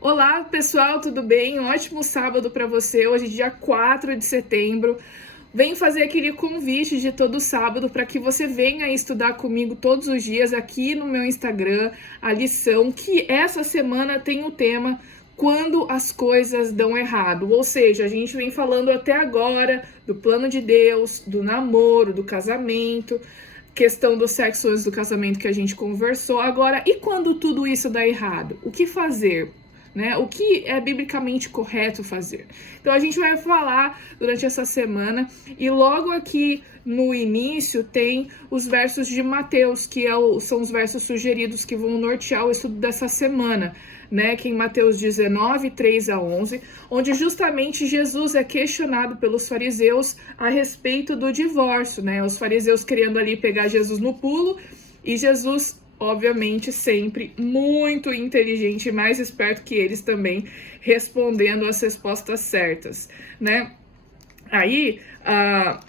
Olá, pessoal, tudo bem? Um ótimo sábado para você. Hoje, dia 4 de setembro. Venho fazer aquele convite de todo sábado para que você venha estudar comigo todos os dias aqui no meu Instagram a lição que essa semana tem o tema Quando as coisas dão errado. Ou seja, a gente vem falando até agora do plano de Deus, do namoro, do casamento, questão do sexo antes do casamento que a gente conversou. Agora, e quando tudo isso dá errado? O que fazer? Né? O que é biblicamente correto fazer? Então a gente vai falar durante essa semana e logo aqui no início tem os versos de Mateus, que são os versos sugeridos que vão nortear o estudo dessa semana, né? Que em Mateus 19, 3 a 11, onde justamente Jesus é questionado pelos fariseus a respeito do divórcio, né? Os fariseus querendo ali pegar Jesus no pulo e Jesus, obviamente, sempre muito inteligente e mais esperto que eles também, respondendo as respostas certas, né? Aí,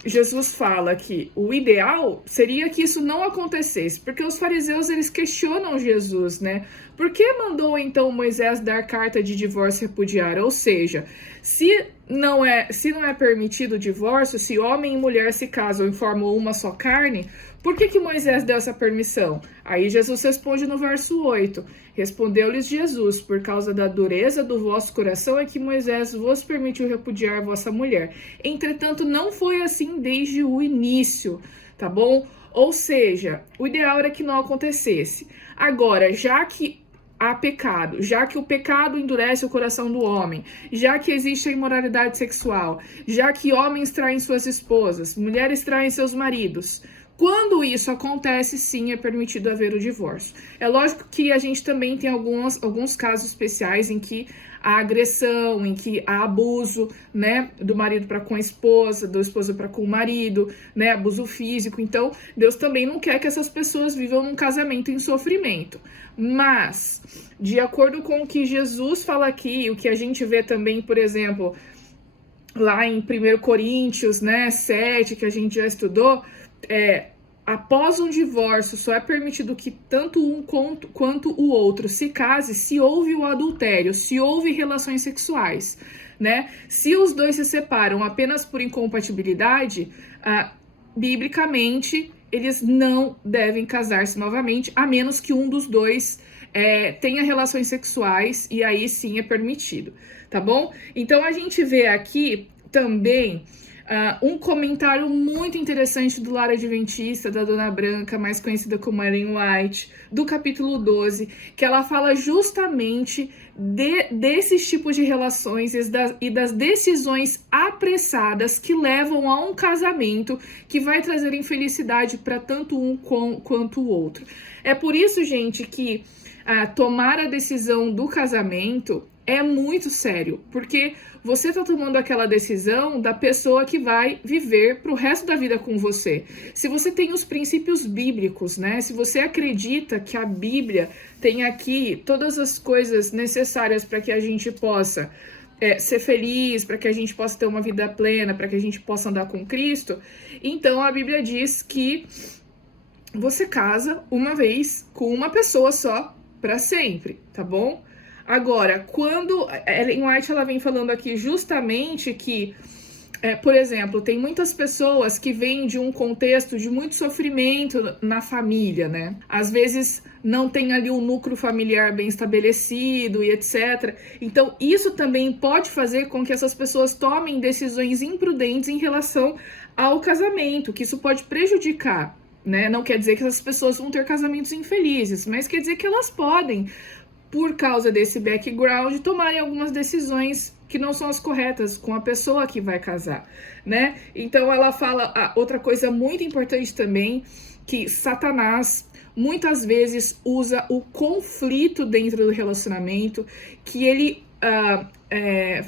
Jesus fala que o ideal seria que isso não acontecesse, porque os fariseus, eles questionam Jesus, né? Por que mandou, então, Moisés dar carta de divórcio e repudiar? Ou seja, se não é permitido o divórcio, se homem e mulher se casam e formam uma só carne, por que Moisés deu essa permissão? Aí Jesus responde no verso 8, respondeu-lhes Jesus, por causa da dureza do vosso coração é que Moisés vos permitiu repudiar vossa mulher. Entretanto, não foi assim desde o início, tá bom? Ou seja, o ideal era que não acontecesse. Agora, já que há pecado, já que o pecado endurece o coração do homem, já que existe a imoralidade sexual, já que homens traem suas esposas, mulheres traem seus maridos, quando isso acontece, sim, é permitido haver o divórcio. É lógico que a gente também tem alguns casos especiais em que há agressão, em que há abuso, né, do marido para com a esposa, do esposo para com o marido, né, abuso físico. Então, Deus também não quer que essas pessoas vivam num casamento em sofrimento. Mas, de acordo com o que Jesus fala aqui, o que a gente vê também, por exemplo, lá em 1 Coríntios, né, 7, que a gente já estudou, após um divórcio, só é permitido que tanto um quanto o outro se case se houve o adultério, se houve relações sexuais, né? Se os dois se separam apenas por incompatibilidade, biblicamente, eles não devem casar-se novamente, a menos que um dos dois tenha relações sexuais, e aí sim é permitido, tá bom? Então, a gente vê aqui também um comentário muito interessante do Lar Adventista, da Dona Branca, mais conhecida como Ellen White, do capítulo 12, que ela fala justamente desses tipos de relações e das decisões apressadas que levam a um casamento que vai trazer infelicidade para tanto um quanto o outro. É por isso, gente, que tomar a decisão do casamento é muito sério, porque você está tomando aquela decisão da pessoa que vai viver pro resto da vida com você. Se você tem os princípios bíblicos, né? Se você acredita que a Bíblia tem aqui todas as coisas necessárias para que a gente possa ser feliz, para que a gente possa ter uma vida plena, para que a gente possa andar com Cristo, então a Bíblia diz que você casa uma vez com uma pessoa só para sempre, tá bom? Agora, quando Ellen White ela vem falando aqui justamente que, por exemplo, tem muitas pessoas que vêm de um contexto de muito sofrimento na família, né? Às vezes não tem ali um núcleo familiar bem estabelecido e etc. Então, isso também pode fazer com que essas pessoas tomem decisões imprudentes em relação ao casamento, que isso pode prejudicar, né? Não quer dizer que essas pessoas vão ter casamentos infelizes, mas quer dizer que elas podem, por causa desse background, tomarem algumas decisões que não são as corretas com a pessoa que vai casar, né? Então ela fala outra coisa muito importante também, que Satanás muitas vezes usa o conflito dentro do relacionamento, que ele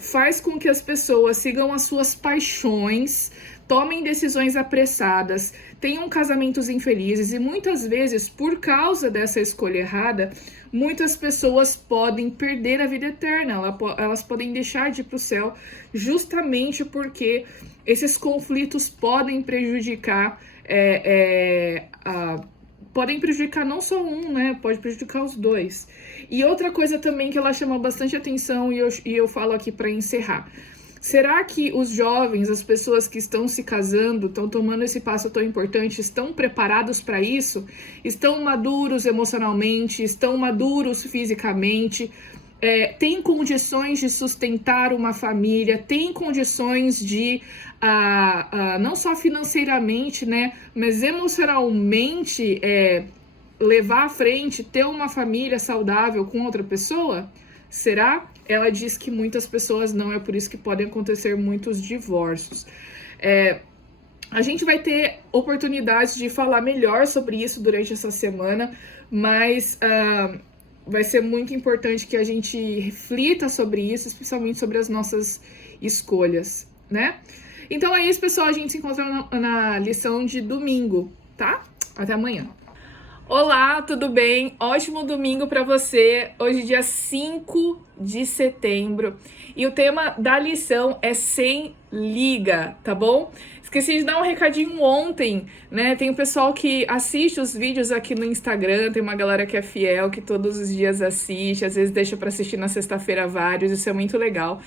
faz com que as pessoas sigam as suas paixões, tomem decisões apressadas, tenham casamentos infelizes e muitas vezes, por causa dessa escolha errada, muitas pessoas podem perder a vida eterna, elas podem deixar de ir para o céu justamente porque esses conflitos podem prejudicar podem prejudicar não só um, né? Pode prejudicar os dois. E outra coisa também que ela chama bastante atenção, e eu falo aqui para encerrar. Será que os jovens, as pessoas que estão se casando, estão tomando esse passo tão importante, estão preparados para isso? Estão maduros emocionalmente? Estão maduros fisicamente? Têm condições de sustentar uma família? Têm condições de, não só financeiramente, né, mas emocionalmente, levar à frente, ter uma família saudável com outra pessoa? Será? Ela diz que muitas pessoas não, é por isso que podem acontecer muitos divórcios. A gente vai ter oportunidade de falar melhor sobre isso durante essa semana, mas vai ser muito importante que a gente reflita sobre isso, especialmente sobre as nossas escolhas, né? Então é isso, pessoal. A gente se encontra na lição de domingo, tá? Até amanhã. Olá, tudo bem? Ótimo domingo para você. Hoje, dia 5 de setembro. E o tema da lição é sem liga, tá bom? Esqueci de dar um recadinho ontem, né? Tem o pessoal que assiste os vídeos aqui no Instagram, tem uma galera que é fiel, que todos os dias assiste, às vezes deixa para assistir na sexta-feira vários, isso é muito legal.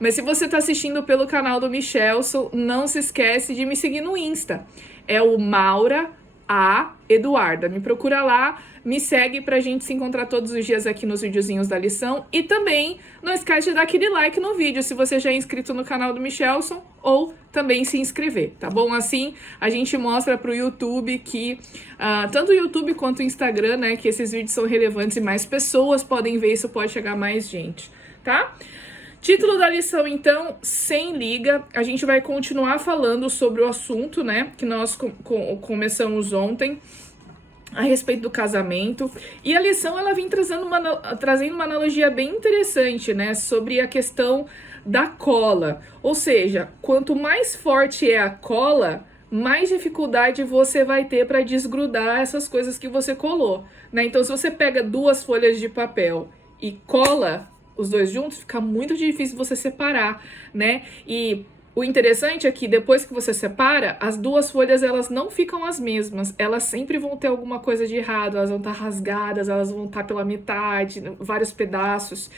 Mas se você tá assistindo pelo canal do Michelson, não se esquece de me seguir no Insta. É o Maura A. Eduarda. Me procura lá, me segue pra gente se encontrar todos os dias aqui nos videozinhos da lição. E também não esquece de dar aquele like no vídeo se você já é inscrito no canal do Michelson, ou também se inscrever, tá bom? Assim a gente mostra pro YouTube que, tanto o YouTube quanto o Instagram, né, que esses vídeos são relevantes e mais pessoas podem ver, isso pode chegar a mais gente, tá? Título da lição, então, sem liga. A gente vai continuar falando sobre o assunto, né, que nós começamos ontem, a respeito do casamento. E a lição, ela vem trazendo uma analogia bem interessante, né, sobre a questão da cola. Ou seja, quanto mais forte é a cola, mais dificuldade você vai ter para desgrudar essas coisas que você colou, né? Então, se você pega 2 folhas de papel e cola os dois juntos, fica muito difícil você separar, né? E o interessante é que depois que você separa, as 2 folhas, elas não ficam as mesmas. Elas sempre vão ter alguma coisa de errado, elas vão estar rasgadas, elas vão estar pela metade, vários pedaços.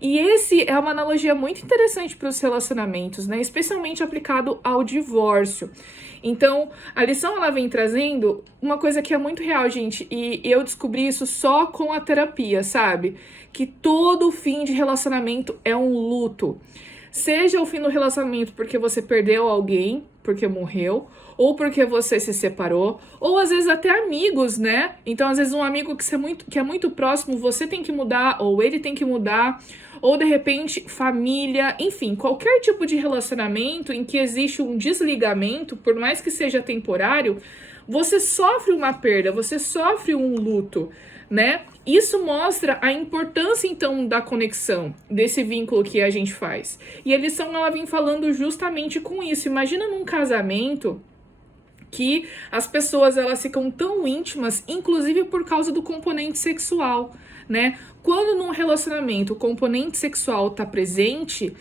E esse é uma analogia muito interessante para os relacionamentos, né? Especialmente aplicado ao divórcio. Então, a lição, ela vem trazendo uma coisa que é muito real, gente, e eu descobri isso só com a terapia, sabe? Que todo fim de relacionamento é um luto. Seja o fim do relacionamento porque você perdeu alguém, porque morreu, ou porque você se separou, ou às vezes até amigos, né? Então, às vezes um amigo que é muito próximo, você tem que mudar, ou ele tem que mudar, ou de repente família, enfim, qualquer tipo de relacionamento em que existe um desligamento, por mais que seja temporário, você sofre uma perda, você sofre um luto, né? Isso mostra a importância, então, da conexão, desse vínculo que a gente faz. E a lição, ela vem falando justamente com isso. Imagina num casamento que as pessoas, elas ficam tão íntimas, inclusive por causa do componente sexual, né? Quando num relacionamento o componente sexual tá presente,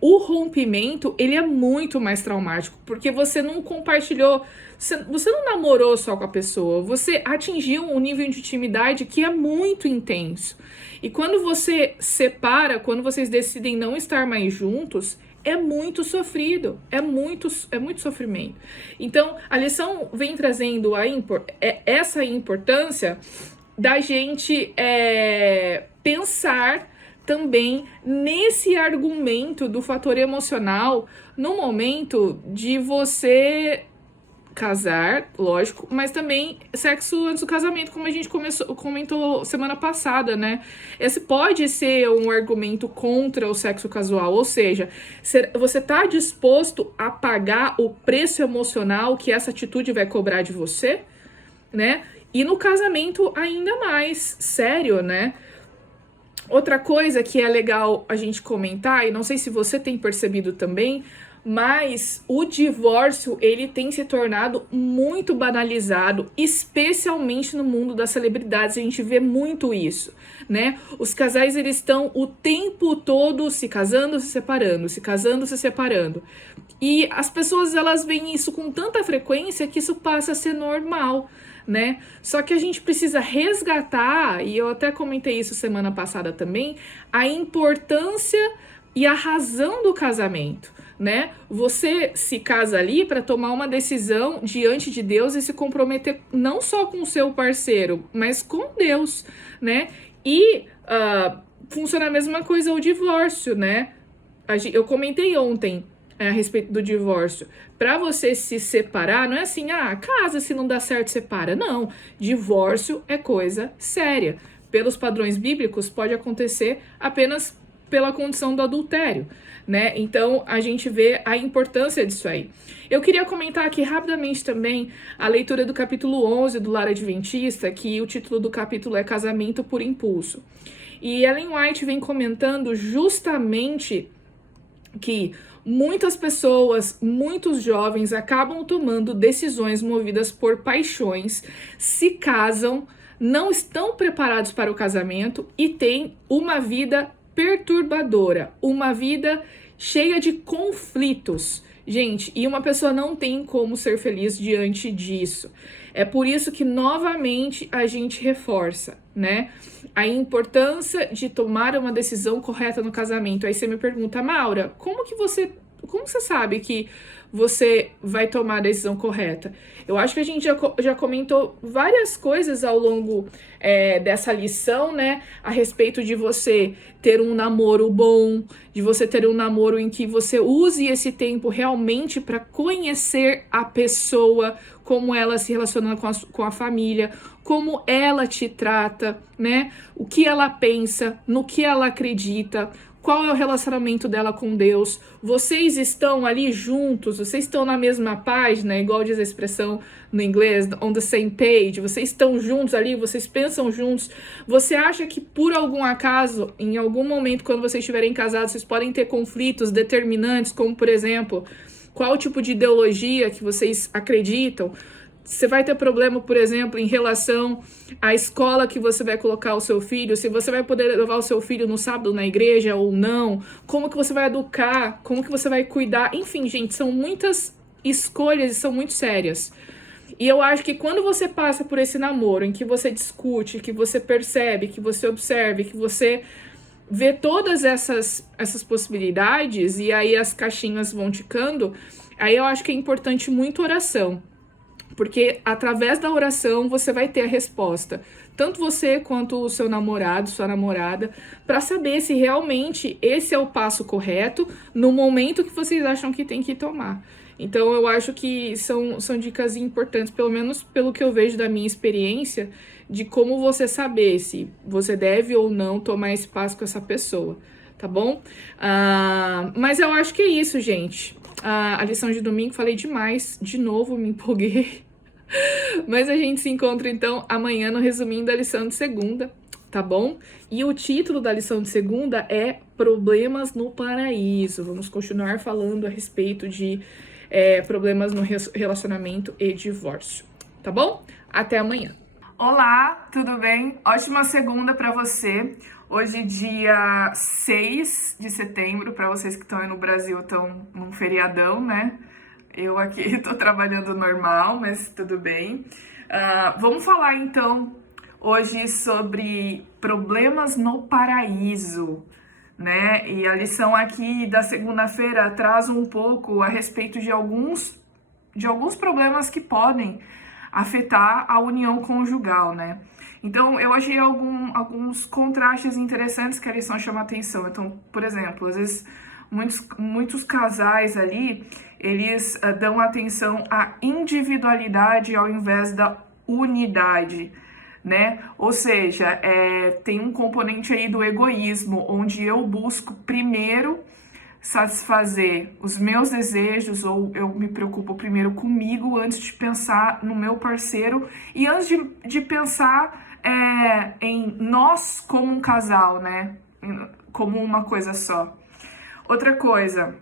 o rompimento, ele é muito mais traumático, porque você não compartilhou, você não namorou só com a pessoa, você atingiu um nível de intimidade que é muito intenso. E quando você separa, quando vocês decidem não estar mais juntos, é muito sofrido, é muito sofrimento. Então, a lição vem trazendo essa importância da gente pensar também nesse argumento do fator emocional no momento de você casar, lógico, mas também sexo antes do casamento, como a gente comentou semana passada, né? Esse pode ser um argumento contra o sexo casual, ou seja, você tá disposto a pagar o preço emocional que essa atitude vai cobrar de você, né? E no casamento ainda mais sério, né? Outra coisa que é legal a gente comentar, e não sei se você tem percebido também, mas o divórcio, ele tem se tornado muito banalizado, especialmente no mundo das celebridades. A gente vê muito isso, né? Os casais, eles estão o tempo todo se casando, se separando, se casando, se separando. E as pessoas, elas veem isso com tanta frequência que isso passa a ser normal, né? Só que a gente precisa resgatar, e eu até comentei isso semana passada também, a importância e a razão do casamento, né? Você se casa ali para tomar uma decisão diante de Deus e se comprometer não só com o seu parceiro, mas com Deus, né? E funciona a mesma coisa o divórcio, né? Eu comentei ontem a respeito do divórcio. Para você se separar, não é assim, casa, se não dá certo, separa. Não, divórcio é coisa séria. Pelos padrões bíblicos, pode acontecer apenas pela condição do adultério, né? Então, a gente vê a importância disso aí. Eu queria comentar aqui rapidamente também a leitura do capítulo 11 do Lar Adventista, que o título do capítulo é Casamento por Impulso. E Ellen White vem comentando justamente que muitas pessoas, muitos jovens acabam tomando decisões movidas por paixões, se casam, não estão preparados para o casamento e têm uma vida perturbadora, uma vida cheia de conflitos. Gente, e uma pessoa não tem como ser feliz diante disso. É por isso que, novamente, a gente reforça, né? A importância de tomar uma decisão correta no casamento. Aí você me pergunta, Maura, como você sabe que você vai tomar a decisão correta? Eu acho que a gente já comentou várias coisas ao longo dessa lição, né? A respeito de você ter um namoro bom, de você ter um namoro em que você use esse tempo realmente para conhecer a pessoa, como ela se relaciona com a família, como ela te trata, né? O que ela pensa, no que ela acredita, qual é o relacionamento dela com Deus. Vocês estão ali juntos, vocês estão na mesma página, igual diz a expressão no inglês, on the same page, vocês estão juntos ali, vocês pensam juntos. Você acha que por algum acaso, em algum momento, quando vocês estiverem casados, vocês podem ter conflitos determinantes, como por exemplo, qual tipo de ideologia que vocês acreditam? Você vai ter problema, por exemplo, em relação à escola que você vai colocar o seu filho, se você vai poder levar o seu filho no sábado na igreja ou não, como que você vai educar, como que você vai cuidar, enfim, gente, são muitas escolhas e são muito sérias. E eu acho que quando você passa por esse namoro, em que você discute, que você percebe, que você observe, que você vê todas essas possibilidades, e aí as caixinhas vão ticando, aí eu acho que é importante muito oração. Porque através da oração você vai ter a resposta, tanto você quanto o seu namorado, sua namorada, para saber se realmente esse é o passo correto no momento que vocês acham que tem que tomar. Então eu acho que são dicas importantes, pelo menos pelo que eu vejo da minha experiência, de como você saber se você deve ou não tomar esse passo com essa pessoa, tá bom? Mas eu acho que é isso, gente. A lição de domingo, falei demais, de novo me empolguei. Mas a gente se encontra então amanhã no resuminho da lição de segunda, tá bom? E o título da lição de segunda é Problemas no Paraíso. Vamos continuar falando a respeito de problemas no relacionamento e divórcio, tá bom? Até amanhã. Olá, tudo bem? Ótima segunda para você. Hoje, dia 6 de setembro, para vocês que estão aí no Brasil, estão num feriadão, né? Eu aqui tô trabalhando normal, mas tudo bem. Vamos falar então hoje sobre problemas no paraíso, né? E a lição aqui da segunda-feira traz um pouco a respeito de alguns problemas que podem afetar a união conjugal, né? Então, eu achei alguns contrastes interessantes que a lição chama a atenção. Então, por exemplo, às vezes muitos casais ali, eles dão atenção à individualidade ao invés da unidade, né? Ou seja, tem um componente aí do egoísmo, onde eu busco primeiro satisfazer os meus desejos, ou eu me preocupo primeiro comigo antes de pensar no meu parceiro e antes de pensar em nós como um casal, né? Como uma coisa só. Outra coisa,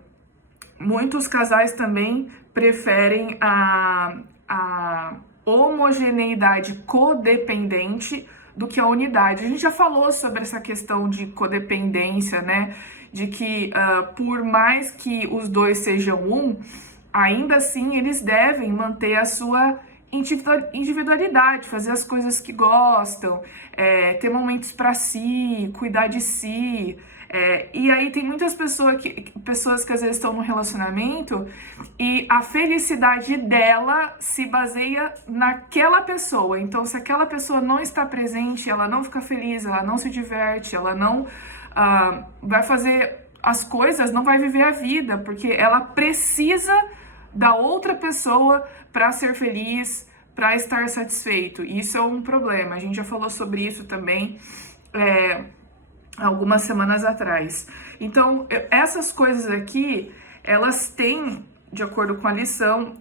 muitos casais também preferem a homogeneidade codependente do que a unidade. A gente já falou sobre essa questão de codependência, né? De que por mais que os dois sejam um, ainda assim eles devem manter a sua individualidade, fazer as coisas que gostam, ter momentos para si, cuidar de si. E aí tem muitas pessoas que às vezes estão no relacionamento e a felicidade dela se baseia naquela pessoa. Então, se aquela pessoa não está presente, ela não fica feliz, ela não se diverte, ela não vai fazer as coisas, não vai viver a vida, porque ela precisa da outra pessoa para ser feliz, para estar satisfeito. Isso é um problema. A gente já falou sobre isso também algumas semanas atrás. Então, essas coisas aqui, elas têm, de acordo com a lição,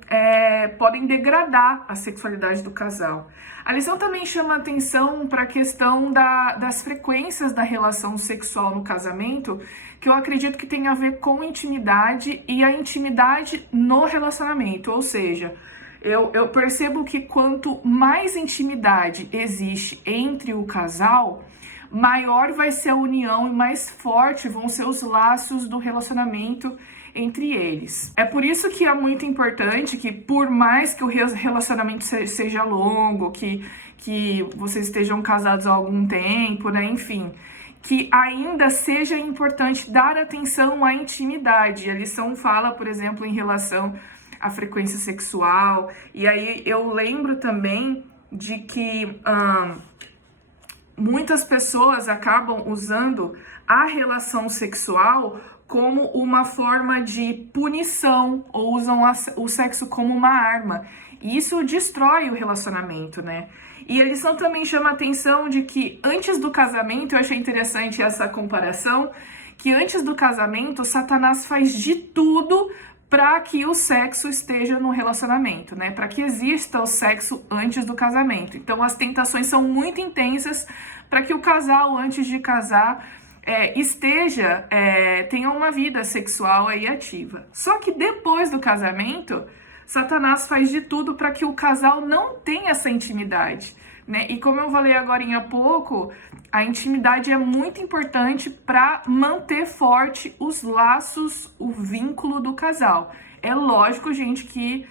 podem degradar a sexualidade do casal. A lição também chama atenção para a questão das frequências da relação sexual no casamento, que eu acredito que tem a ver com intimidade e a intimidade no relacionamento. Ou seja, eu percebo que quanto mais intimidade existe entre o casal, maior vai ser a união e mais forte vão ser os laços do relacionamento entre eles. É por isso que é muito importante que, por mais que o relacionamento seja longo, que vocês estejam casados há algum tempo, né, enfim, que ainda seja importante dar atenção à intimidade. A lição fala, por exemplo, em relação à frequência sexual, e aí eu lembro também de que muitas pessoas acabam usando a relação sexual como uma forma de punição, ou usam o sexo como uma arma. E isso destrói o relacionamento, né? E a lição também chama a atenção de que antes do casamento, eu achei interessante essa comparação, que antes do casamento, Satanás faz de tudo para que o sexo esteja no relacionamento, né? Para que exista o sexo antes do casamento. Então, as tentações são muito intensas para que o casal, antes de casar, tenha uma vida sexual aí ativa. Só que depois do casamento, Satanás faz de tudo para que o casal não tenha essa intimidade, né? E como eu falei agora há pouco, a intimidade é muito importante para manter forte os laços, o vínculo do casal. É lógico, gente, que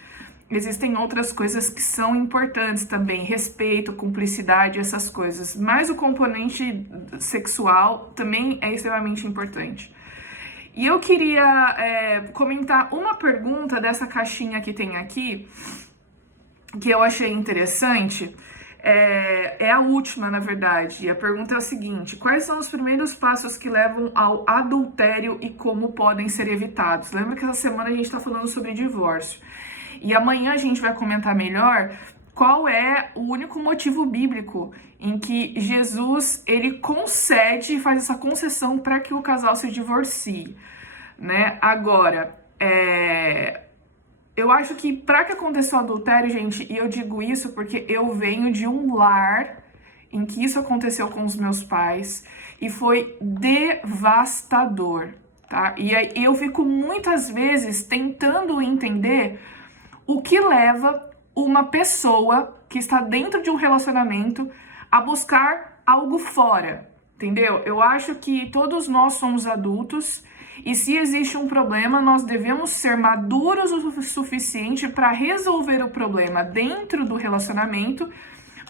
existem outras coisas que são importantes também, respeito, cumplicidade, essas coisas. Mas o componente sexual também é extremamente importante. E eu queria comentar uma pergunta dessa caixinha que tem aqui, que eu achei interessante. É a última, na verdade. E a pergunta é a seguinte: quais são os primeiros passos que levam ao adultério e como podem ser evitados? Lembra que essa semana a gente está falando sobre divórcio. E amanhã a gente vai comentar melhor qual é o único motivo bíblico em que Jesus, ele concede e faz essa concessão para que o casal se divorcie, né? Agora, eu acho que para que aconteça o adultério, gente, e eu digo isso porque eu venho de um lar em que isso aconteceu com os meus pais e foi devastador, tá? E aí eu fico muitas vezes tentando entender o que leva uma pessoa que está dentro de um relacionamento a buscar algo fora, entendeu? Eu acho que todos nós somos adultos e se existe um problema, nós devemos ser maduros o suficiente para resolver o problema dentro do relacionamento,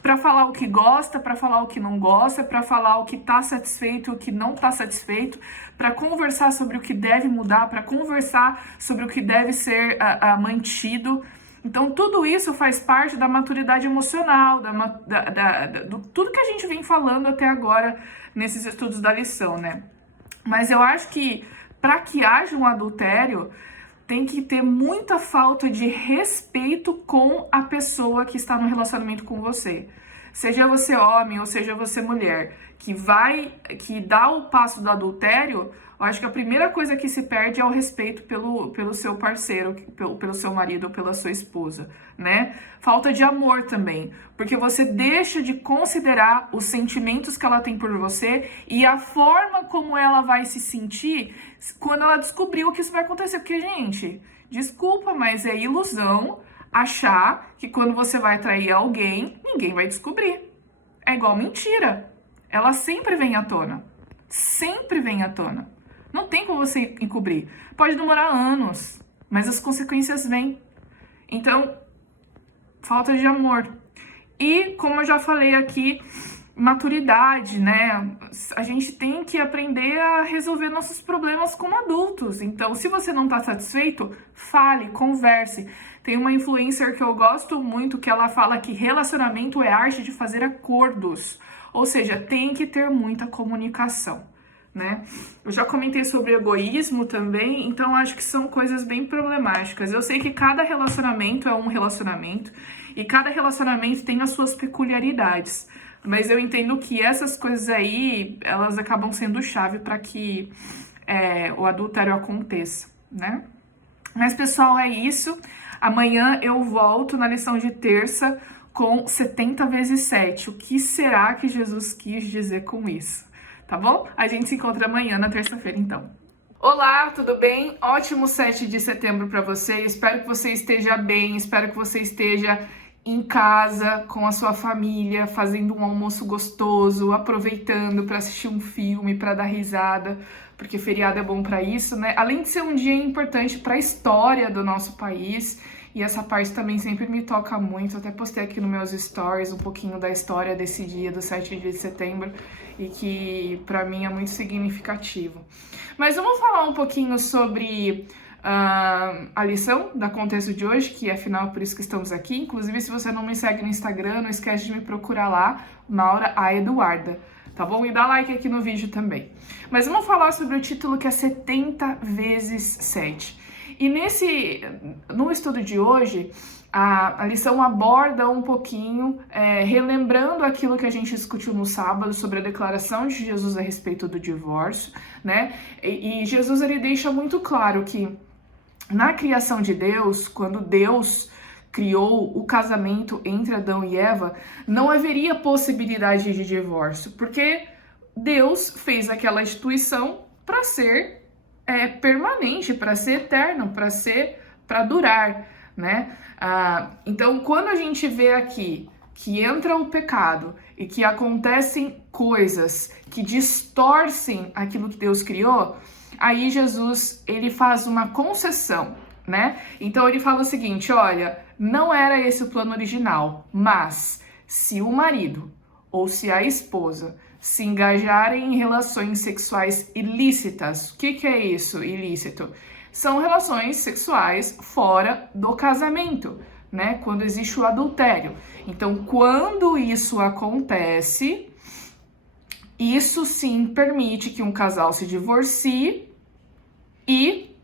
para falar o que gosta, para falar o que não gosta, para falar o que está satisfeito e o que não está satisfeito, para conversar sobre o que deve mudar, para conversar sobre o que deve ser mantido. Então, tudo isso faz parte da maturidade emocional, do tudo que a gente vem falando até agora nesses estudos da lição, né? Mas eu acho que para que haja um adultério, tem que ter muita falta de respeito com a pessoa que está no relacionamento com você. Seja você homem ou seja você mulher, que dá o passo do adultério, eu acho que a primeira coisa que se perde é o respeito pelo seu parceiro, pelo seu marido ou pela sua esposa, né? Falta de amor também, porque você deixa de considerar os sentimentos que ela tem por você e a forma como ela vai se sentir quando ela descobriu que isso vai acontecer. Porque, gente, desculpa, mas é ilusão achar que quando você vai trair alguém, ninguém vai descobrir. É igual mentira. Ela sempre vem à tona. Sempre vem à tona. Não tem como você encobrir. Pode demorar anos, mas as consequências vêm. Então, falta de amor. E, como eu já falei aqui, maturidade, né? A gente tem que aprender a resolver nossos problemas como adultos. Então, se você não tá satisfeito, fale, converse. Tem uma influencer que eu gosto muito que ela fala que relacionamento é arte de fazer acordos. Ou seja, tem que ter muita comunicação, né? Eu já comentei sobre egoísmo também, então acho que são coisas bem problemáticas. Eu sei que cada relacionamento é um relacionamento e cada relacionamento tem as suas peculiaridades, mas eu entendo que essas coisas aí, elas acabam sendo chave para que o adultério aconteça, né? Mas, pessoal, é isso. Amanhã eu volto na lição de terça com 70 vezes 7. O que será que Jesus quis dizer com isso? Tá bom? A gente se encontra amanhã, na terça-feira, então. Olá, tudo bem? Ótimo 7 de setembro para você. Espero que você esteja bem, espero que você esteja em casa, com a sua família, fazendo um almoço gostoso, aproveitando para assistir um filme, para dar risada, porque feriado é bom para isso, né? Além de ser um dia importante para a história do nosso país, e essa parte também sempre me toca muito. Até postei aqui nos meus stories um pouquinho da história desse dia, do 7 de setembro, e que para mim é muito significativo. Mas vamos falar um pouquinho sobre a lição da contexto de hoje, que afinal por isso que estamos aqui. Inclusive, se você não me segue no Instagram, não esquece de me procurar lá, Maura a Eduarda, tá bom? E dá like aqui no vídeo também. Mas vamos falar sobre o título, que é 70 vezes 7. E no estudo de hoje, a lição aborda um pouquinho, relembrando aquilo que a gente discutiu no sábado sobre a declaração de Jesus a respeito do divórcio, né? E Jesus, ele deixa muito claro que na criação de Deus, quando Deus criou o casamento entre Adão e Eva, não haveria possibilidade de divórcio, porque Deus fez aquela instituição para ser permanente, para ser eterno, para durar, né? Então, quando a gente vê aqui que entra o pecado e que acontecem coisas que distorcem aquilo que Deus criou, aí Jesus, ele faz uma concessão, né? Então ele fala o seguinte: olha, não era esse o plano original, mas se o marido ou se a esposa se engajarem em relações sexuais ilícitas, o que é isso, ilícito? São relações sexuais fora do casamento, né? Quando existe o adultério. Então, quando isso acontece, isso sim permite que um casal se divorcie e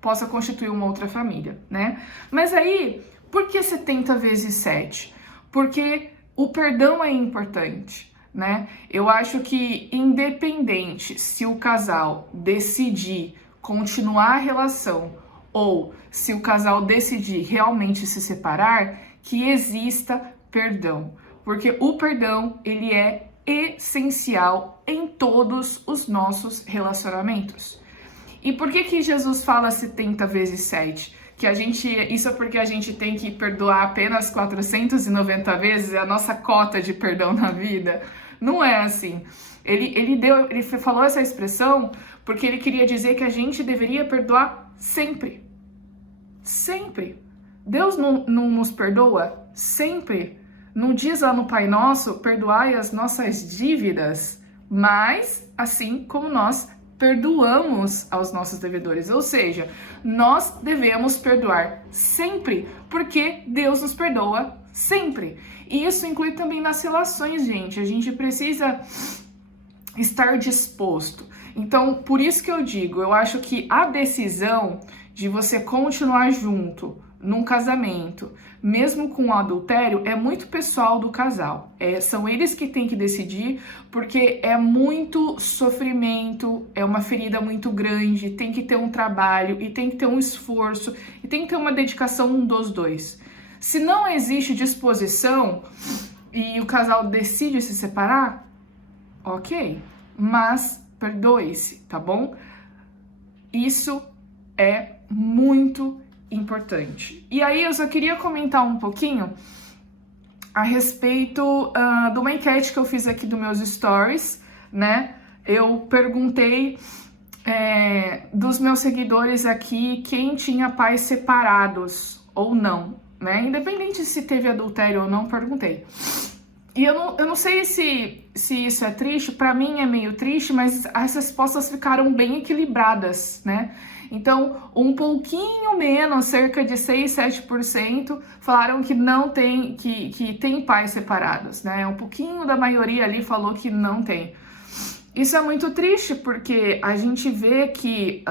possa constituir uma outra família, né? Mas aí, por que 70 vezes 7? Porque o perdão é importante, né? Eu acho que independente se o casal decidir continuar a relação ou se o casal decidir realmente se separar, que exista perdão, porque o perdão, ele é essencial em todos os nossos relacionamentos. E por que Jesus fala 70 vezes 7? Isso é porque a gente tem que perdoar apenas 490 vezes, é a nossa cota de perdão na vida? Não é assim. Ele falou essa expressão porque ele queria dizer que a gente deveria perdoar sempre. Sempre. Deus não nos perdoa sempre. Não diz lá no Pai Nosso, perdoai as nossas dívidas, mas assim como nós perdoamos aos nossos devedores. Ou seja, nós devemos perdoar sempre, porque Deus nos perdoa sempre. E isso inclui também nas relações, gente. A gente precisa estar disposto. Então, por isso que eu digo, eu acho que a decisão de você continuar junto num casamento, mesmo com o adultério, é muito pessoal do casal. São eles que têm que decidir, porque é muito sofrimento, é uma ferida muito grande, tem que ter um trabalho, e tem que ter um esforço, e tem que ter uma dedicação dos dois. Se não existe disposição e o casal decide se separar, ok, mas perdoe-se, tá bom? Isso é muito importante. E aí eu só queria comentar um pouquinho a respeito de uma enquete que eu fiz aqui dos meus stories, né? Eu perguntei dos meus seguidores aqui quem tinha pais separados ou não, né? Independente se teve adultério ou não, perguntei. E eu não sei se isso é triste, pra mim é meio triste, mas as respostas ficaram bem equilibradas, né? Então, um pouquinho menos, cerca de 6, 7%, falaram que não tem, que tem pais separados, né? Um pouquinho da maioria ali falou que não tem. Isso é muito triste, porque a gente vê que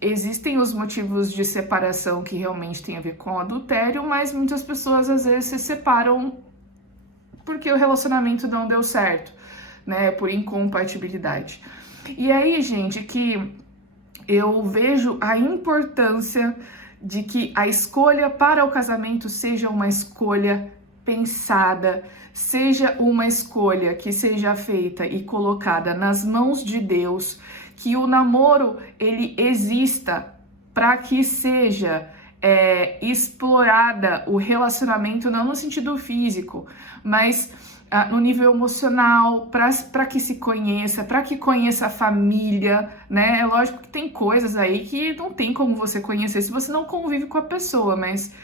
existem os motivos de separação que realmente tem a ver com adultério, mas muitas pessoas às vezes se separam porque o relacionamento não deu certo, né? Por incompatibilidade. E aí, gente, que eu vejo a importância de que a escolha para o casamento seja uma escolha pensada, seja uma escolha que seja feita e colocada nas mãos de Deus, que o namoro ele exista para que seja explorada o relacionamento, não no sentido físico, mas no nível emocional, para que se conheça, para que conheça a família, né? É lógico que tem coisas aí que não tem como você conhecer se você não convive com a pessoa, mas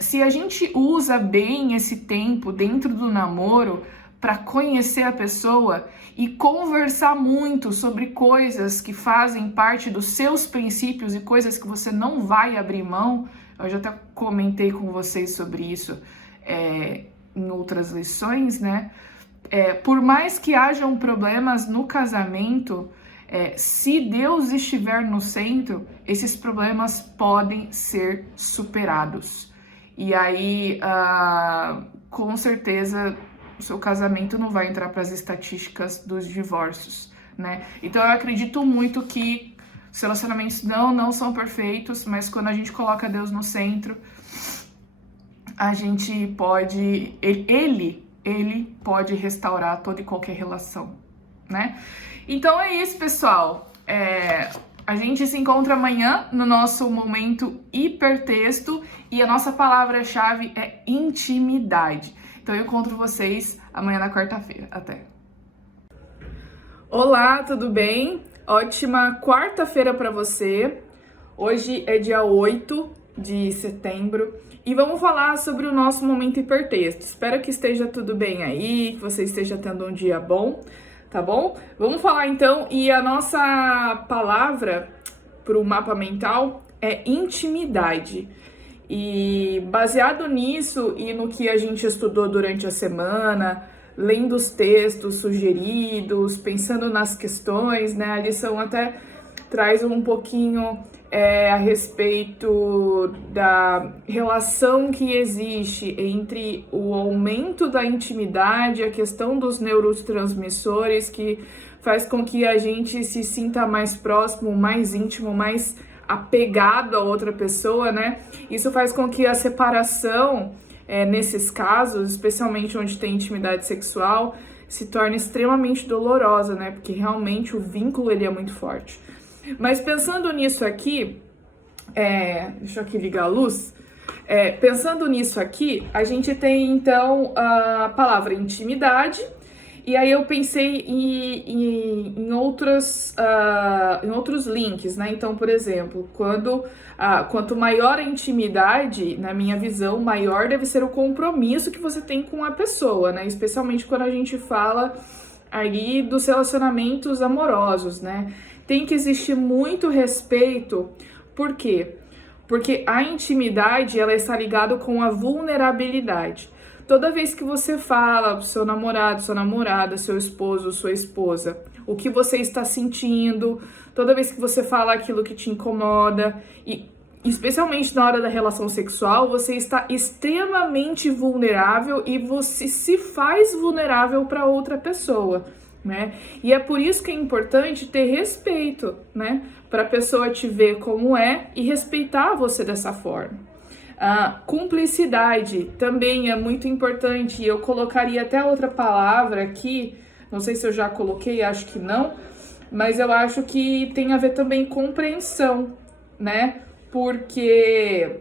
se a gente usa bem esse tempo dentro do namoro para conhecer a pessoa e conversar muito sobre coisas que fazem parte dos seus princípios e coisas que você não vai abrir mão, eu já até comentei com vocês sobre isso em outras lições, né? Por mais que hajam problemas no casamento, se Deus estiver no centro, esses problemas podem ser superados. E aí, com certeza, o seu casamento não vai entrar para as estatísticas dos divórcios, né? Então, eu acredito muito que os relacionamentos não são perfeitos, mas quando a gente coloca Deus no centro, a gente pode, ele pode restaurar toda e qualquer relação, né? Então é isso, pessoal. A gente se encontra amanhã no nosso momento hipertexto e a nossa palavra-chave é intimidade. Então eu encontro vocês amanhã na quarta-feira. Até! Olá, tudo bem? Ótima quarta-feira para você. Hoje é dia 8 de setembro e vamos falar sobre o nosso momento hipertexto. Espero que esteja tudo bem aí, que você esteja tendo um dia bom, tá bom? Vamos falar então, e a nossa palavra para o mapa mental é intimidade. E baseado nisso e no que a gente estudou durante a semana, lendo os textos sugeridos, pensando nas questões, né? A lição até traz um pouquinho a respeito da relação que existe entre o aumento da intimidade, a questão dos neurotransmissores, que faz com que a gente se sinta mais próximo, mais íntimo, mais apegado a outra pessoa, né? Isso faz com que a separação, nesses casos, especialmente onde tem intimidade sexual, se torne extremamente dolorosa, né? Porque realmente o vínculo ele é muito forte. Mas pensando nisso aqui, deixa eu aqui ligar a luz. Pensando nisso aqui, a gente tem então a palavra intimidade, e aí eu pensei em outros links, né? Então, por exemplo, quanto maior a intimidade, na minha visão, maior deve ser o compromisso que você tem com a pessoa, né? Especialmente quando a gente fala aí dos relacionamentos amorosos, né? Tem que existir muito respeito. Por quê? Porque a intimidade, ela está ligada com a vulnerabilidade. Toda vez que você fala pro seu namorado, sua namorada, seu esposo, sua esposa, o que você está sentindo, toda vez que você fala aquilo que te incomoda, e especialmente na hora da relação sexual, você está extremamente vulnerável e você se faz vulnerável para outra pessoa, né? E é por isso que é importante ter respeito, né? Para a pessoa te ver como é e respeitar você dessa forma. A cumplicidade também é muito importante, e eu colocaria até outra palavra aqui, não sei se eu já coloquei, acho que não, mas eu acho que tem a ver também com compreensão, né? Porque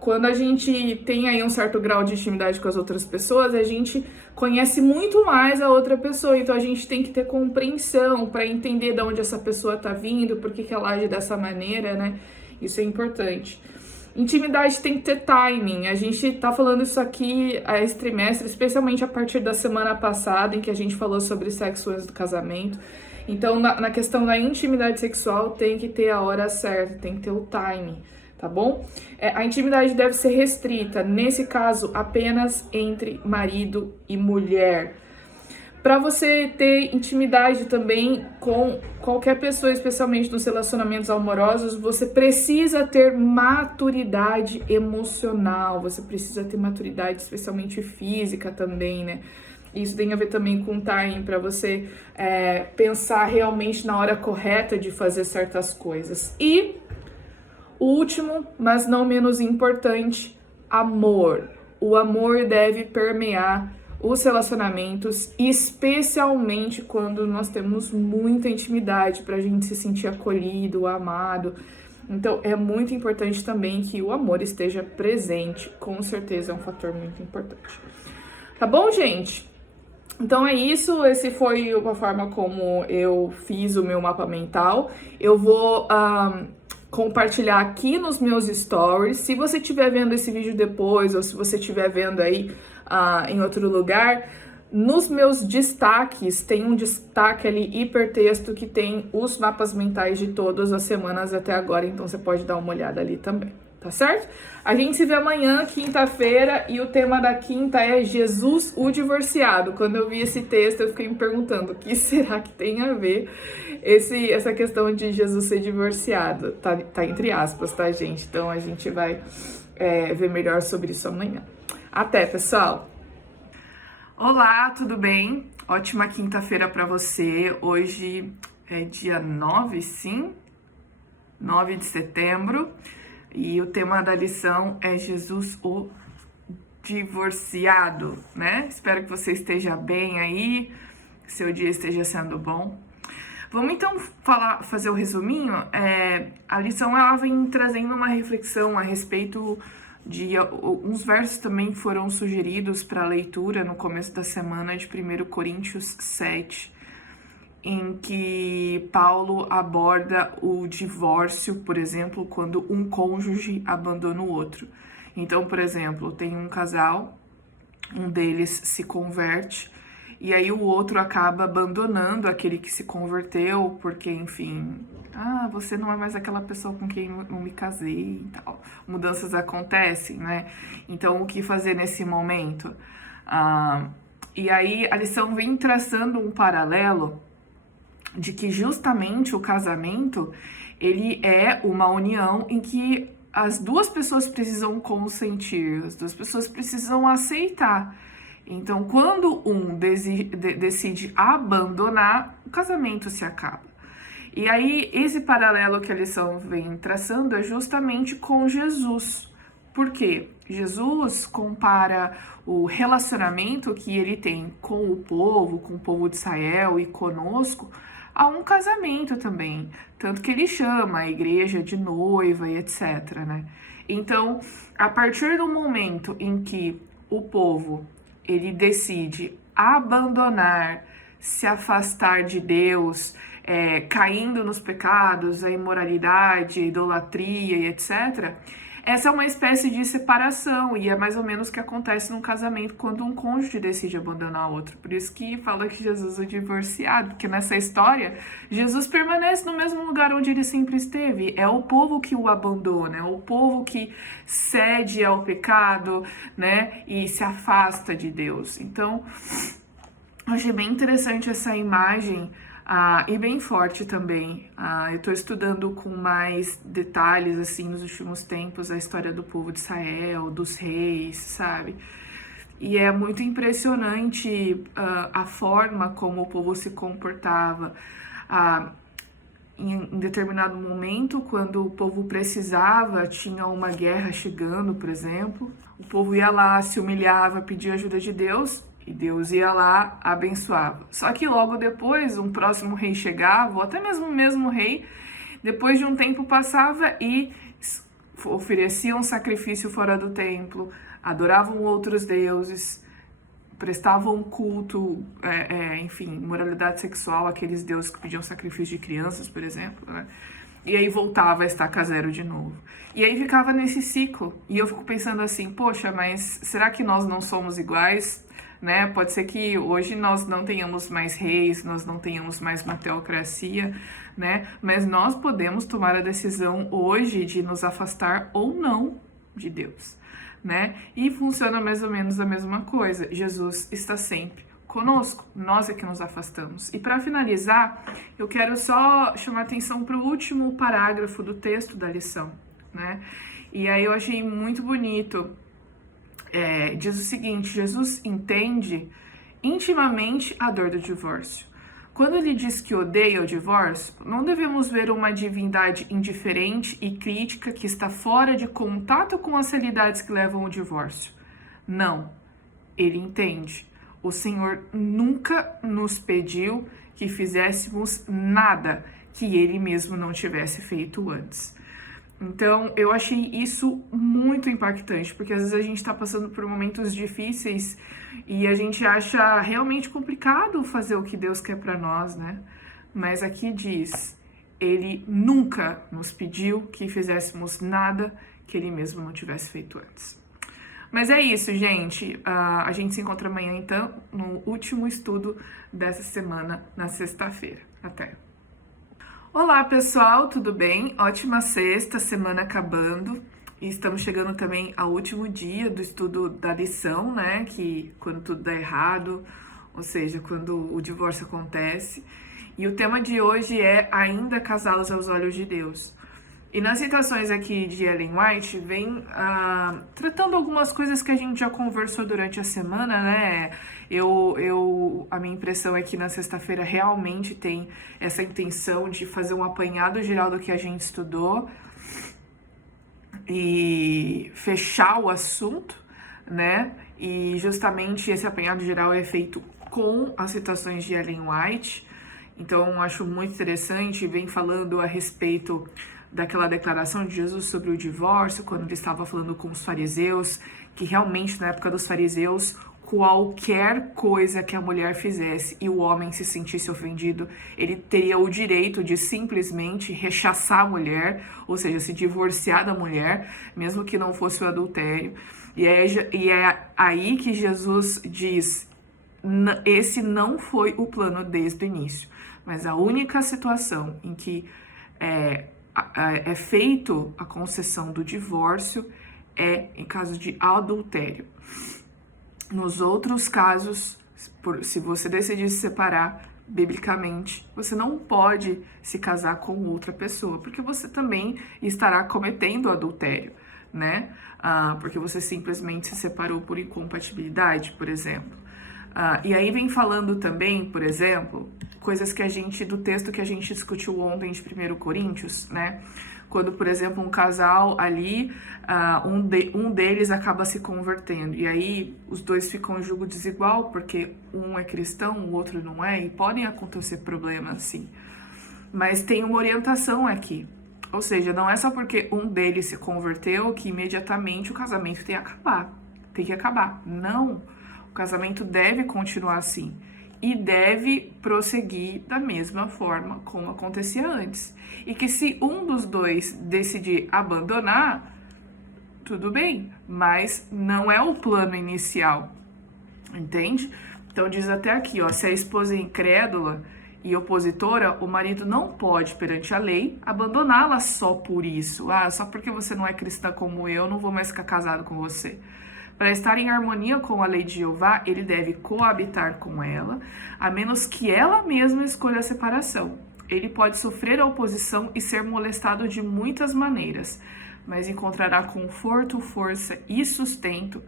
quando a gente tem aí um certo grau de intimidade com as outras pessoas, a gente conhece muito mais a outra pessoa, então a gente tem que ter compreensão para entender de onde essa pessoa tá vindo, por que ela age dessa maneira, né? Isso é importante. Intimidade tem que ter timing. A gente tá falando isso aqui esse trimestre, especialmente a partir da semana passada, em que a gente falou sobre sexo antes do casamento. Então, na questão da intimidade sexual, tem que ter a hora certa, tem que ter o timing, tá bom? A intimidade deve ser restrita, nesse caso, apenas entre marido e mulher. Para você ter intimidade também com qualquer pessoa, especialmente nos relacionamentos amorosos, você precisa ter maturidade emocional, você precisa ter maturidade, especialmente física também, né? Isso tem a ver também com timing, para você pensar realmente na hora correta de fazer certas coisas. E o último, mas não menos importante, amor. O amor deve permear os relacionamentos, especialmente quando nós temos muita intimidade, para a gente se sentir acolhido, amado. Então, é muito importante também que o amor esteja presente, com certeza é um fator muito importante. Tá bom, gente? Então é isso, esse foi uma forma como eu fiz o meu mapa mental. Eu vou compartilhar aqui nos meus stories. Se você estiver vendo esse vídeo depois, ou se você estiver vendo aí em outro lugar, nos meus destaques, tem um destaque ali, hipertexto, que tem os mapas mentais de todas as semanas até agora, então você pode dar uma olhada ali também, tá certo? A gente se vê amanhã, quinta-feira, e o tema da quinta é Jesus, o divorciado. Quando eu vi esse texto, eu fiquei me perguntando, o que será que tem a ver essa questão de Jesus ser divorciado? Tá entre aspas, tá, gente? Então a gente vai ver melhor sobre isso amanhã. Até, pessoal! Olá, tudo bem? Ótima quinta-feira para você. Hoje é dia 9, sim? 9 de setembro. E o tema da lição é Jesus, o divorciado, né? Espero que você esteja bem aí, que seu dia esteja sendo bom. Vamos então fazer o resuminho. A lição ela vem trazendo uma reflexão a respeito de uns versos também foram sugeridos para leitura no começo da semana de 1 Coríntios 7, em que Paulo aborda o divórcio, por exemplo, quando um cônjuge abandona o outro. Então, por exemplo, tem um casal, um deles se converte, e aí o outro acaba abandonando aquele que se converteu, porque, enfim, você não é mais aquela pessoa com quem eu me casei e tal. Mudanças acontecem, né? Então, o que fazer nesse momento? E aí a lição vem traçando um paralelo de que justamente o casamento, ele é uma união em que as duas pessoas precisam consentir, as duas pessoas precisam aceitar. Então, quando um decide abandonar, o casamento se acaba. E aí, esse paralelo que a lição vem traçando é justamente com Jesus. Por quê? Jesus compara o relacionamento que ele tem com o povo de Israel e conosco, a um casamento também. Tanto que ele chama a igreja de noiva e etc, né? Então, a partir do momento em que o povo ele decide abandonar, se afastar de Deus, caindo nos pecados, a imoralidade, a idolatria e etc., essa é uma espécie de separação, e é mais ou menos o que acontece num casamento quando um cônjuge decide abandonar o outro. Por isso que fala que Jesus é o divorciado, porque nessa história, Jesus permanece no mesmo lugar onde ele sempre esteve. É o povo que o abandona, é o povo que cede ao pecado, né, e se afasta de Deus. Então, eu achei bem interessante essa imagem, e bem forte também. Eu estou estudando com mais detalhes, assim, nos últimos tempos, a história do povo de Israel, dos reis, sabe? E é muito impressionante a forma como o povo se comportava. Em determinado momento, quando o povo precisava, tinha uma guerra chegando, por exemplo, o povo ia lá, se humilhava, pedia ajuda de Deus, e Deus ia lá, abençoava. Só que logo depois, um próximo rei chegava, ou até mesmo o mesmo rei, depois de um tempo passava e oferecia um sacrifício fora do templo, adoravam outros deuses, prestavam culto, enfim, moralidade sexual, aqueles deuses que pediam sacrifício de crianças, por exemplo, né? e aí voltava a estaca zero de novo. E aí ficava nesse ciclo. E eu fico pensando assim, poxa, mas será que nós não somos iguais? Né? Pode ser que hoje nós não tenhamos mais reis, nós não tenhamos mais uma teocracia, né? Mas nós podemos tomar a decisão hoje de nos afastar ou não de Deus, né? E funciona mais ou menos a mesma coisa. Jesus está sempre conosco, nós é que nos afastamos. E para finalizar, eu quero só chamar atenção para o último parágrafo do texto da lição, né? E aí eu achei muito bonito. Diz o seguinte: Jesus entende intimamente a dor do divórcio. Quando ele diz que odeia o divórcio, não devemos ver uma divindade indiferente e crítica que está fora de contato com as realidades que levam ao divórcio. Não, ele entende. O Senhor nunca nos pediu que fizéssemos nada que ele mesmo não tivesse feito antes. Então, eu achei isso muito impactante, porque às vezes a gente está passando por momentos difíceis e a gente acha realmente complicado fazer o que Deus quer para nós, né? Mas aqui diz, ele nunca nos pediu que fizéssemos nada que ele mesmo não tivesse feito antes. Mas é isso, gente. A gente se encontra amanhã, então, no último estudo dessa semana, na sexta-feira. Até! Olá, pessoal, tudo bem? Ótima sexta, semana acabando. E estamos chegando também ao último dia do estudo da lição, né? Que quando tudo dá errado, ou seja, quando o divórcio acontece. E o tema de hoje é ainda casá-los aos olhos de Deus. E nas citações aqui de Ellen White, vem tratando algumas coisas que a gente já conversou durante a semana, né? A minha impressão é que na sexta-feira realmente tem essa intenção de fazer um apanhado geral do que a gente estudou e fechar o assunto, né? E justamente esse apanhado geral é feito com as citações de Ellen White. Então, acho muito interessante, vem falando a respeito daquela declaração de Jesus sobre o divórcio, quando ele estava falando com os fariseus, que realmente na época dos fariseus, qualquer coisa que a mulher fizesse e o homem se sentisse ofendido, ele teria o direito de simplesmente rechaçar a mulher, ou seja, se divorciar da mulher, mesmo que não fosse o adultério. E é aí que Jesus diz, esse não foi o plano desde o início, mas a única situação em que é feito a concessão do divórcio é em caso de adultério. Nos outros casos, se você decidir se separar, biblicamente, você não pode se casar com outra pessoa, porque você também estará cometendo adultério, né? Porque você simplesmente se separou por incompatibilidade, por exemplo. E aí vem falando também, por exemplo, coisas que do texto que a gente discutiu ontem de 1 Coríntios, né? Quando, por exemplo, um casal ali, um deles acaba se convertendo, e aí os dois ficam em julgo desigual, porque um é cristão, o outro não é, e podem acontecer problemas, sim. Mas tem uma orientação aqui, ou seja, não é só porque um deles se converteu que imediatamente o casamento tem que acabar. Não, o casamento deve continuar assim. E deve prosseguir da mesma forma como acontecia antes. E que se um dos dois decidir abandonar, tudo bem, mas não é o plano inicial, entende? Então diz até aqui, ó, se a esposa é incrédula e opositora, o marido não pode, perante a lei, abandoná-la só por isso. Só porque você não é cristã como eu, não vou mais ficar casado com você. Para estar em harmonia com a lei de Jeová, ele deve coabitar com ela, a menos que ela mesma escolha a separação. Ele pode sofrer a oposição e ser molestado de muitas maneiras, mas encontrará conforto, força e sustento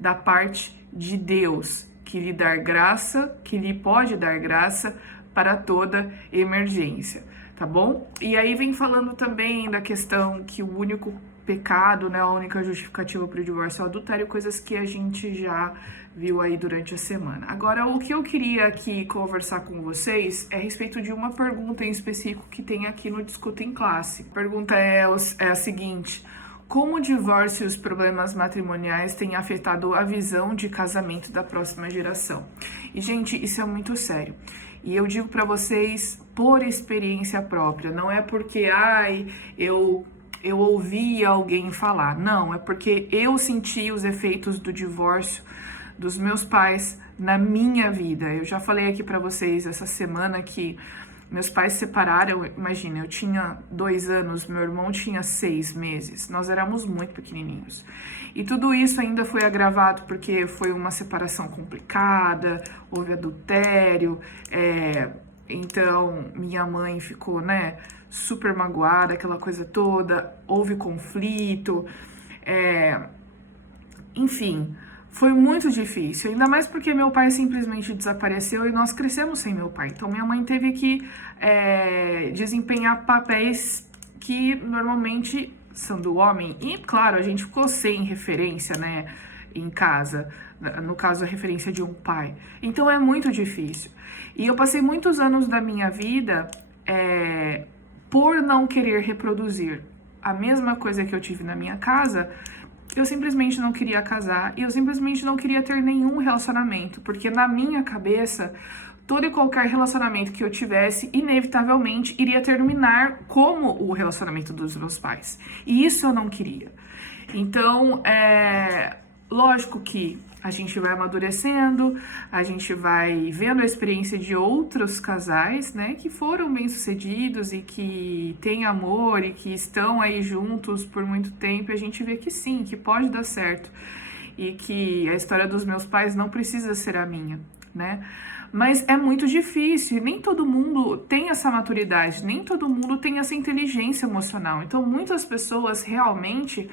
da parte de Deus, que lhe pode dar graça para toda emergência, tá bom? E aí vem falando também da questão que o único pecado, né, a única justificativa para o divórcio é o adultério, coisas que a gente já viu aí durante a semana. Agora, o que eu queria aqui conversar com vocês é a respeito de uma pergunta em específico que tem aqui no Discuta em Classe. A pergunta é a seguinte: como o divórcio e os problemas matrimoniais têm afetado a visão de casamento da próxima geração? E, gente, isso é muito sério. E eu digo para vocês por experiência própria. Não é porque, eu ouvi alguém falar. Não, é porque eu senti os efeitos do divórcio dos meus pais na minha vida. Eu já falei aqui pra vocês essa semana que meus pais se separaram. Imagina, eu tinha 2 anos, meu irmão tinha 6 meses. Nós éramos muito pequenininhos. E tudo isso ainda foi agravado porque foi uma separação complicada, houve adultério, então minha mãe ficou, super magoada, aquela coisa toda, houve conflito, enfim, foi muito difícil, ainda mais porque meu pai simplesmente desapareceu e nós crescemos sem meu pai. Então minha mãe teve que desempenhar papéis que normalmente são do homem. E claro, a gente ficou sem referência, em casa, no caso a referência de um pai. Então é muito difícil. E eu passei muitos anos da minha vida por não querer reproduzir a mesma coisa que eu tive na minha casa. Eu simplesmente não queria casar e eu simplesmente não queria ter nenhum relacionamento, porque na minha cabeça, todo e qualquer relacionamento que eu tivesse, inevitavelmente, iria terminar como o relacionamento dos meus pais. E isso eu não queria. Então, lógico que a gente vai amadurecendo, a gente vai vendo a experiência de outros casais, que foram bem-sucedidos e que têm amor e que estão aí juntos por muito tempo, e a gente vê que sim, que pode dar certo. E que a história dos meus pais não precisa ser a minha, Mas é muito difícil, nem todo mundo tem essa maturidade, nem todo mundo tem essa inteligência emocional. Então, muitas pessoas realmente,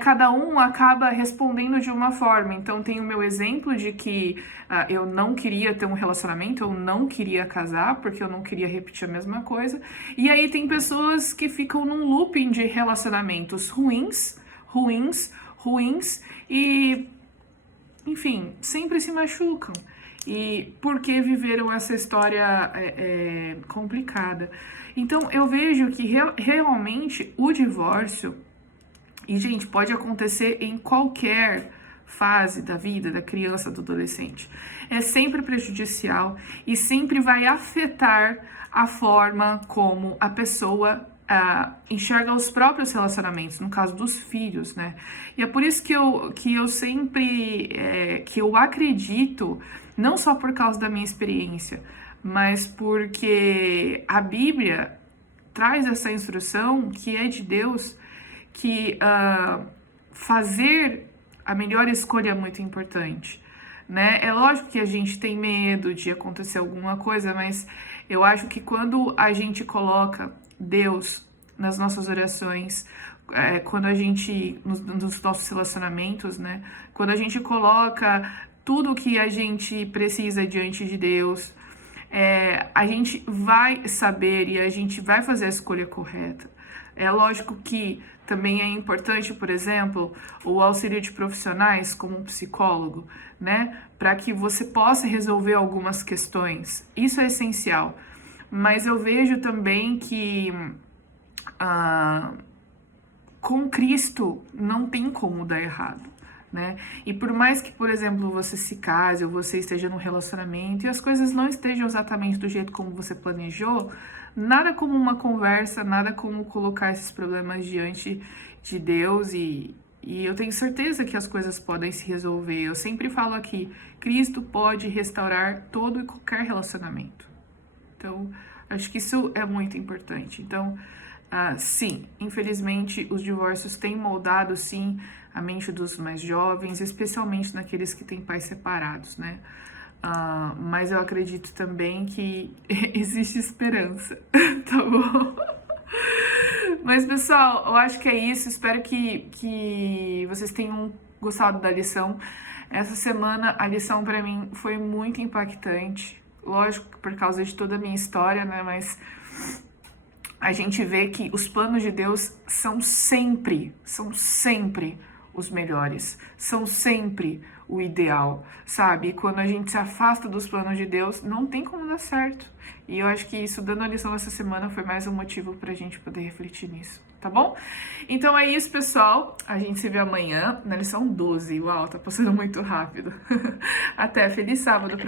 cada um acaba respondendo de uma forma. Então, tem o meu exemplo de que eu não queria ter um relacionamento, eu não queria casar, porque eu não queria repetir a mesma coisa. E aí tem pessoas que ficam num looping de relacionamentos ruins, e, enfim, sempre se machucam. E porque viveram essa história complicada. Então, eu vejo que realmente o divórcio, e, gente, pode acontecer em qualquer fase da vida, da criança, do adolescente, é sempre prejudicial e sempre vai afetar a forma como a pessoa enxerga os próprios relacionamentos, no caso dos filhos, E é por isso que eu sempre, que eu acredito, não só por causa da minha experiência, mas porque a Bíblia traz essa instrução que é de Deus, que fazer a melhor escolha é muito importante, É lógico que a gente tem medo de acontecer alguma coisa, mas eu acho que quando a gente coloca Deus nas nossas orações, quando a gente, nos nossos relacionamentos, Quando a gente coloca tudo que a gente precisa diante de Deus, a gente vai saber e a gente vai fazer a escolha correta. É lógico que também é importante, por exemplo, o auxílio de profissionais, como um psicólogo, para que você possa resolver algumas questões. Isso é essencial. Mas eu vejo também que com Cristo não tem como dar errado, E por mais que, por exemplo, você se case ou você esteja num relacionamento e as coisas não estejam exatamente do jeito como você planejou, nada como uma conversa, nada como colocar esses problemas diante de Deus e eu tenho certeza que as coisas podem se resolver. Eu sempre falo aqui, Cristo pode restaurar todo e qualquer relacionamento. Então, acho que isso é muito importante. Então, sim, infelizmente, os divórcios têm moldado, sim, a mente dos mais jovens, especialmente naqueles que têm pais separados, mas eu acredito também que existe esperança, tá bom? Mas, pessoal, eu acho que é isso. Espero que vocês tenham gostado da lição. Essa semana, a lição pra mim foi muito impactante. Lógico, por causa de toda a minha história, mas a gente vê que os planos de Deus são sempre os melhores, são sempre o ideal, sabe? E quando a gente se afasta dos planos de Deus, não tem como dar certo. E eu acho que isso, dando a lição essa semana, foi mais um motivo pra gente poder refletir nisso, tá bom? Então é isso, pessoal. A gente se vê amanhã na lição 12. Uau, tá passando muito rápido. Até, feliz sábado pra vocês.